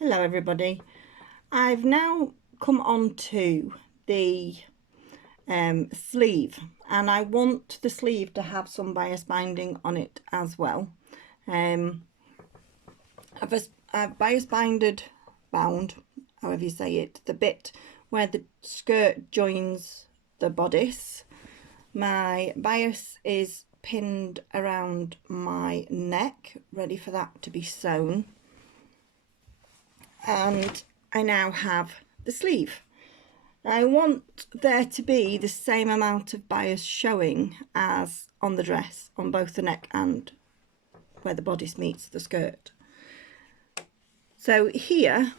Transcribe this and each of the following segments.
Hello everybody. I've now come on to the sleeve, and I want the sleeve to have some bias binding on it as well. I've bias bound, however you say it, the bit where the skirt joins the bodice. My bias is pinned around my neck, ready for that to be sewn. And I now have the sleeve. I want there to be the same amount of bias showing as on the dress, on both the neck and where the bodice meets the skirt. So here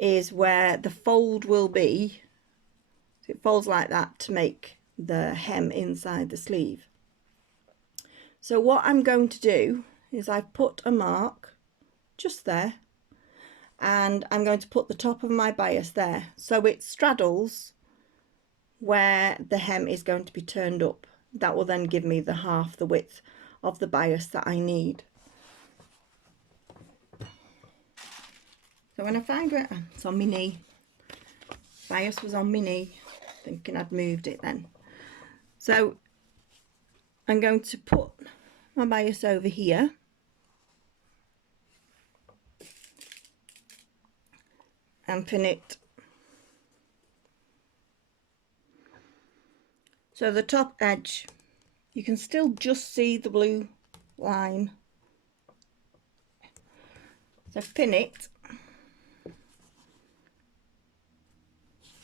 is where the fold will be. So it folds like that to make the hem inside the sleeve. So what I'm going to do is I've put a mark just there, and I'm going to put the top of my bias there so it straddles where the hem is going to be turned up. That will then give me the half the width of the bias that I need. So when I find where it's on my knee, bias was on my knee, thinking I'd moved it then. So I'm going to put my bias over here, and pin it. So the top edge, you can still just see the blue line. So pin it.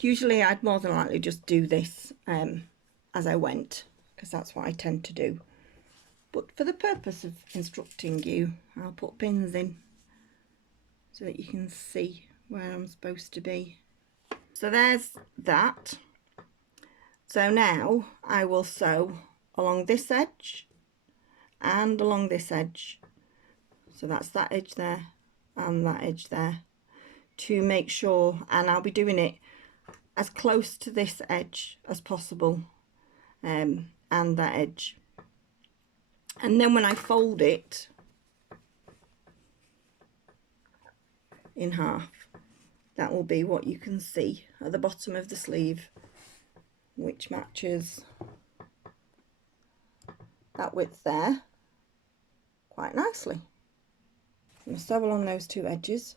Usually I'd more than likely just do this as I went, because that's what I tend to do. But for the purpose of instructing you, I'll put pins in so that you can see where I'm supposed to be. So there's that. So now I will sew along this edge and along this edge. So that's that edge there and that edge there, to make sure, and I'll be doing it as close to this edge as possible, and that edge. And then when I fold it in half, that will be what you can see at the bottom of the sleeve, which matches that width there quite nicely. I'm going to sew along those two edges.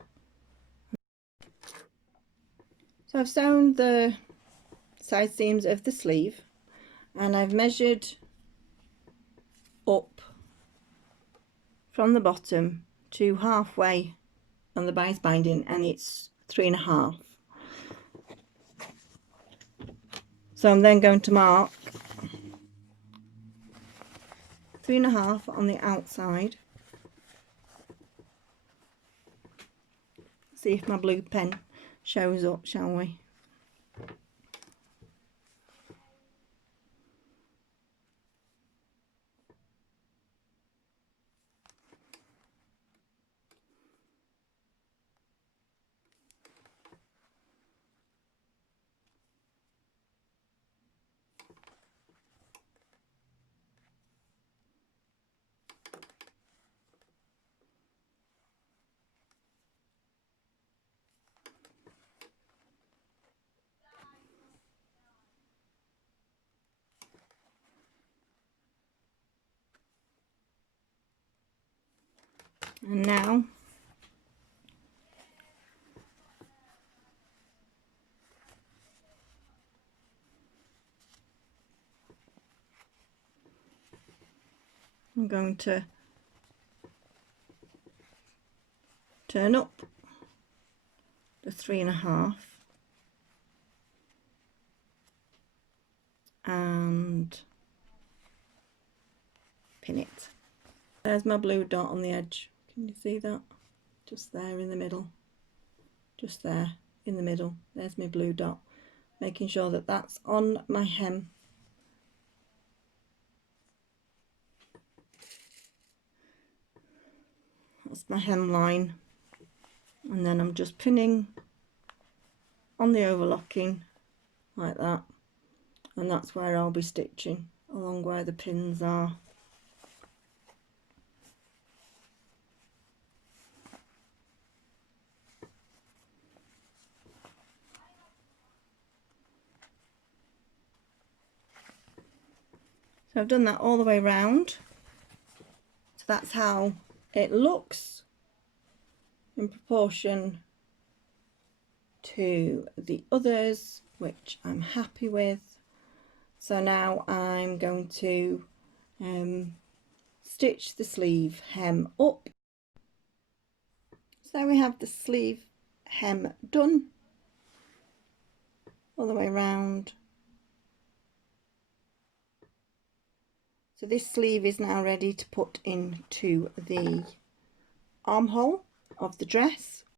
So I've sewn the side seams of the sleeve, and I've measured up from the bottom to halfway on the bias binding, and it's 3.5. So I'm then going to mark 3.5 on the outside. See if my blue pen shows up, shall we? And now I'm going to turn up the 3.5 and pin it. There's my blue dot on the edge. Can you see that? Just there in the middle. Just there in the middle. There's my blue dot. Making sure that that's on my hem. That's my hemline. And then I'm just pinning on the overlocking like that. And that's where I'll be stitching, along where the pins are. So I've done that all the way round. So that's how it looks in proportion to the others, which I'm happy with. So now I'm going to stitch the sleeve hem up. So we have the sleeve hem done all the way around. So this sleeve is now ready to put into the armhole of the dress.